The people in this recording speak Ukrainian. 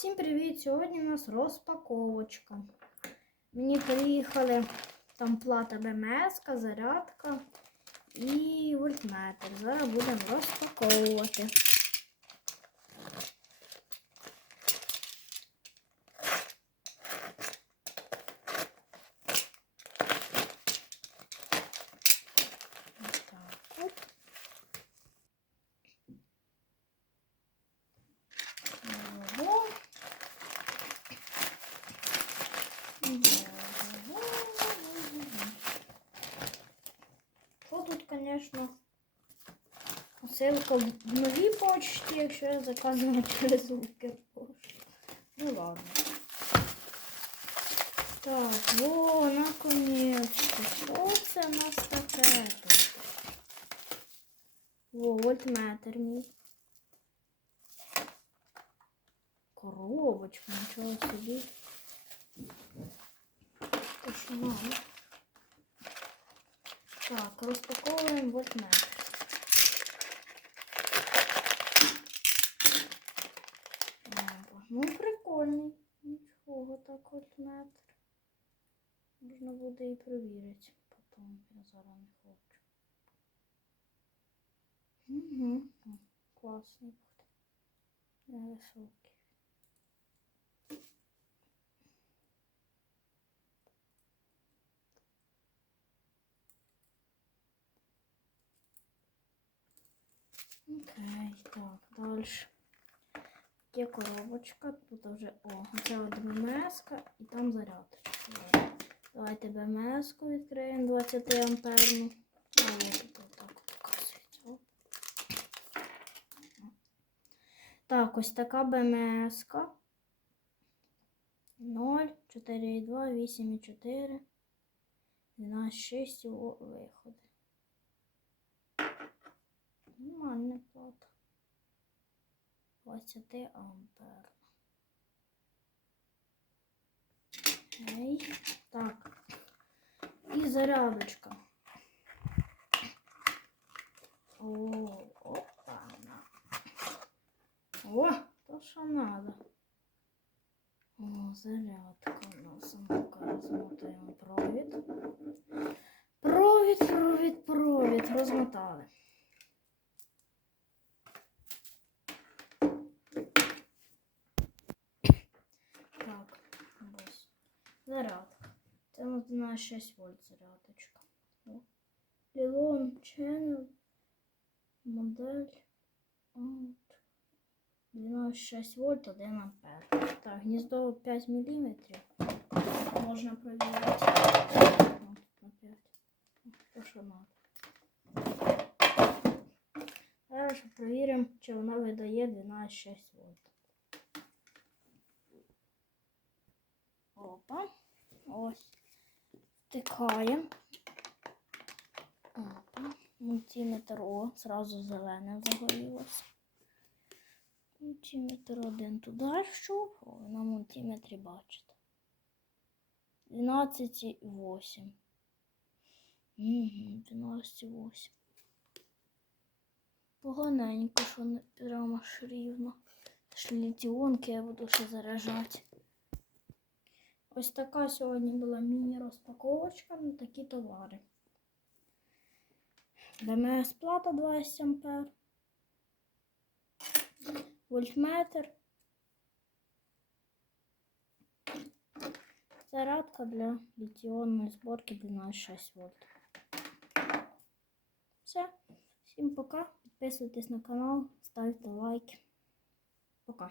Всім привіт! Сьогодні у нас розпаковочка. Мені приїхали там плата БМС, зарядка і вольтметр. Зараз будемо розпаковувати. Так, от. Ого. Що тут, звісно, посилка в новій почті, якщо я заказую через Укрпошту. Ну ладно. Так, во, наконец-то. Що це у нас таке вольтметр мій. Коробочка, нічого собі. Що. Так, розпаковуємо вольтметр. Ну, прикольний. Нічого так вольтметр. Можна буде і перевірити потім. Я зараз не хочу. Угу. Класний буде. Невисокий. Окей, так, далі. Є коробочка, тут вже, о, це от БМС і там зарядочка. Давайте БМС відкриємо 20 амперну. Так ось така БМС. 0, 4,2, 8,4, 12,6 виходи. Нормальна плата. 20 ампер. Ей. Так. І зарядочка. О, опа. О, то що надо. О, зарядка у нас. Розмотаємо провід. Провід, провід, провід. Розмотали. Так, ось. Зарядка. Це у нас на 6 вольт зарядочка. Лілон Channel. Модель. От. 12,6 вольт, 1 ампер. Так, гніздо 5 мм. Можна провірити. О, тут на 5. То. Зараз перевіримо, чи вона видає 12,6 вольт. Опа. Ось. Втикаємо. Мультиметр О, зразу зелене загорілося. Мультиметр один туди йшов, на мультиметрі бачите. 12,8. Угу, 12,8. Поганенько, що не прямо аж рівно. Ще літіонки я буду ще заряджати. Ось така сьогодні була міні-розпаковочка на такі товари. БМС плата 20 ампер. Вольтметр. Зарядка для літіонної зборки 12,6 вольт. Все. Всім пока. Підписуйтесь на канал, ставте лайки. Пока.